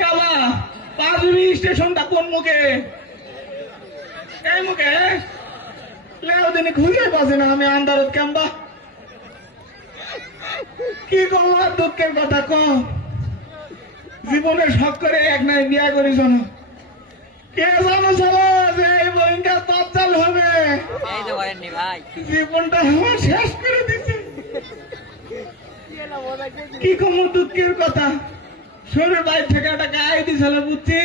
কালা পাঁচবি স্টেশনটা কোন মুখে? এই মুখে লেও দিনে খুঁজে পাচ্ছে না। আমি আন্দারত কেমবা কি কমার দুঃখের কথা কম। জীবনে শখ করে এক নাই বিয়া করিস না। কে জানো চলো যে এই বইটা তৎকাল হবে। জীবনটা আমার শেষ করে দিচ্ছে। কি কম দুঃখের কথা। শরীর বাইর থেকে একটা গায়ে দিয়েছিল বুঝছি।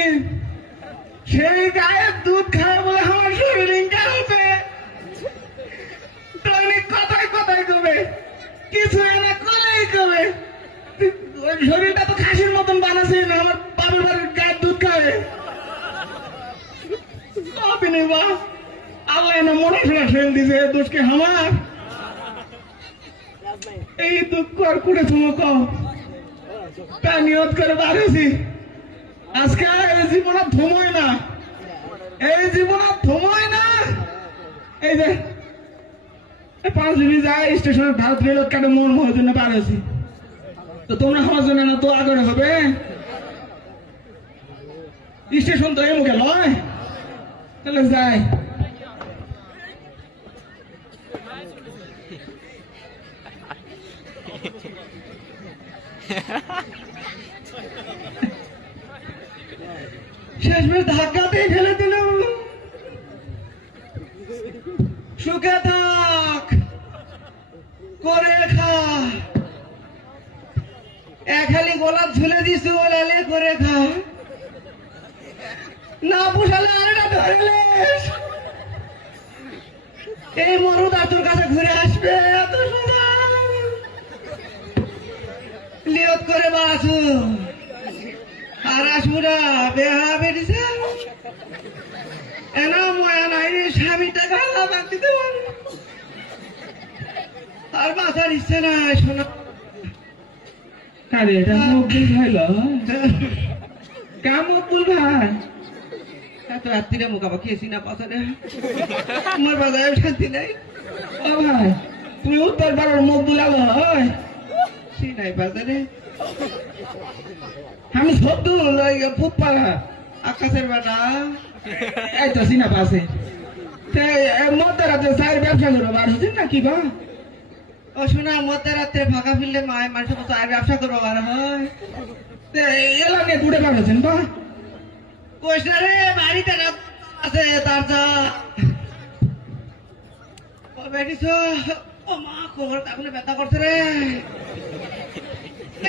সেই গায়ের দুধ খায় বলে আমার শরীর ইনকা হচ্ছে। টনিক কথায় কথায় কবে কিছু এনে কলেই কবে। ওই শরীরটা তো খাসির মতন বানাচ্ছে না। আমার বাবার বাড়ির গায়ের দুধ খাবে কদিনই বা আল্লাহ না মনে ফেরা ফেল দিছে দোষকে আমার। এই দুঃখ আর করে তুমি কও তা নিয়ত করে বাড়েছি। আজকে এই জীবন থময় না। এই জীবন থময় না। এই যে পাঁচবি যায় স্টেশনের ভারত রেল কাটে মন মহর জন্য বাড়েছি। তো তোমরা আমার জন্য না তো আগে হবে। স্টেশন তো এই মুখে লয়। তাহলে যাই। শেষমেশ ধাক্কাতেই ফেলে দিল। সুখে থাক করে খা। খালি গোলাপ ঝুলে দিস ওলালে করে খা। না পোষালে আরেকটা ধরলে এই মরুদ আর তোর কাছে ঘুরে আসবে। এত সোজা লিয়ত করে বাসু আর আসবো না। বেহা বেরিয়েছে এনা ময়া নাই স্বামীটা গালা বাদ দিতে পারবো আর বাঁচার ইচ্ছে নাই। শোনা কারে এটা মকবুল ভাই কা মকবুল ভাই এত রাত্রিরে মোকাবা খেয়েছি না পাশারে আমার বাজারে শান্তি নেই। ও ভাই তুমি উত্তর পাড়ার মকবুল আলো হয় নাই বাজারে। আমি সদ্য ফুটপাড়া আকাশের বেটা এই তো সিনা পাশে মধ্যরাত্রে চায়ের ব্যবসা করবো বার হচ্ছেন না কি বা? ও শোনা মধ্যরাত্রে ফাঁকা ফিরলে মায়ের মানুষের মতো চায়ের ব্যবসা করবো বার হয়। এলাকে দূরে বার হচ্ছেন বা? কোশনা রে বাড়িতে আছে তার যা বেটিস। ও মা কোমর কাকুনে ব্যথা করছে রে।